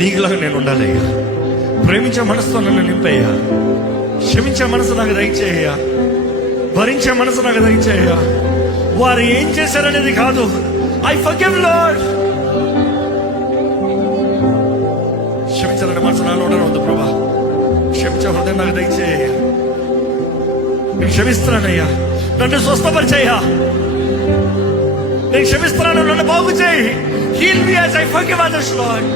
నీకులాగా నేను ఉండాలయ్యా. ప్రేమించే మనసుతో నన్ను నింపయ్యా. క్షమించే మనసు నాకు దయచేయ్యా. భరించే మనసు నాకు దయచేయ్యా. వారు ఏం చేశారనేది కాదు, ఐ ఫర్గివ్ లార్డ్. క్షమించాలనే మనసు నాలో ఉండదు ప్రభా. క్షమించే హృదయం నాకు దయచేయ్యా. నేను క్షమిస్తున్నానయ్యా, నన్ను స్వస్థపరిచేయ్యా. నేను క్షమిస్తున్నాను, నన్ను బాగు చేయి. Heal me as I forgive others Lord.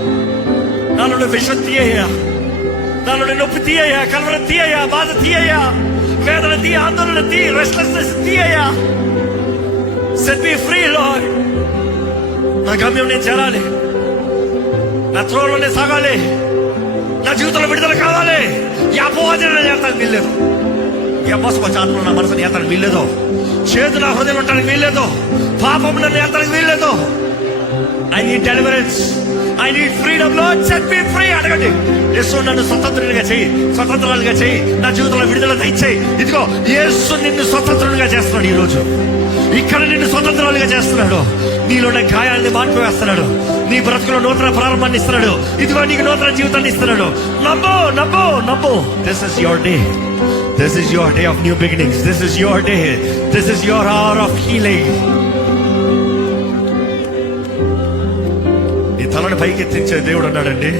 నాలో విషం తీయ్యా, నాలో నొప్పి తీయ్యా, కలవరం తీయ్యా, బాధ తీయ్యా, వేదన తీయ, ఆందోళన తీ, రెస్ట్లెస్నెస్ తీయ్యా. సెట్ మీ ఫ్రీ లార్డ్. నా గమ్యం నేను చేరాలి, నా త్రోవలో నేను సాగాలి, నా జీవితంలో విడుదల కావాలి. ఈ అపవాది నేను ఏతానికి వీల్లేదు, ఈ అమ్మోసపచ్చ ఆత్మ నా మనసుని ఏతానికి వీల్లేదు, చేతు నా హృదయం ఉండడానికి వీల్లేదు, పాపం నన్ను ఏతానికి వీల్లేదు. I need deliverance, I need freedom. Lord set me free. అడగండి, యేసు నన్ను స్వతంత్రునిగా చెయ్యి, స్వతంత్రాలుగా చెయ్యి, నా జీవితంలో విడుదల దయచేయి. ఇదిగో యేసు నిన్ను స్వతంత్రునిగా చేస్తున్నాడు. ఈ రోజు ఇక్కడ నిన్ను స్వతంత్రాలుగా చేస్తున్నాడు. నీలోనే గాయాలని మాన్పివేస్తున్నాడు. నీ బ్రతుకులో నూతన ప్రారంభాన్ని ఇస్తున్నాడు. ఇదిగో నీకు నూతన జీవితాన్ని ఇస్తున్నాడు. నమ్ము, నమ్ము, నమ్ము. This is your day. This is your day of new beginnings. This is your day. This is your hour of healing. నీ తలను పైకెత్తించే దేవుడు అన్నాడండి.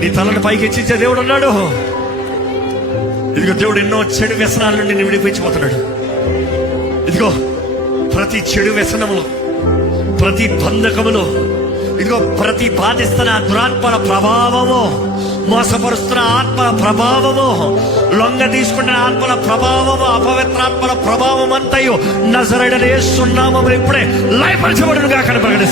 నీ తలను పైకెత్తించే దేవుడు అన్నాడు. ఇదిగో దేవుడు ఎన్నో చెడు వ్యసనాల నుండి నిన్ను విడిపించిపోతున్నాడు. ఇదిగో ప్రతి చెడు వ్యసనములో, ప్రతి బంధకములో, ఇదిగో ప్రతి బాధిస్తున్న దురాత్మల ప్రభావము, మోసపరుస్తున్న ఆత్మల ప్రభావము, లొంగ తీసుకున్న ఆత్మల ప్రభావము, అపవిత్రాత్మల ప్రభావం అంతయు నజరేయుడైన యేసు నామములో ఇప్పుడే లయపరచబడునుగా కనపడదు.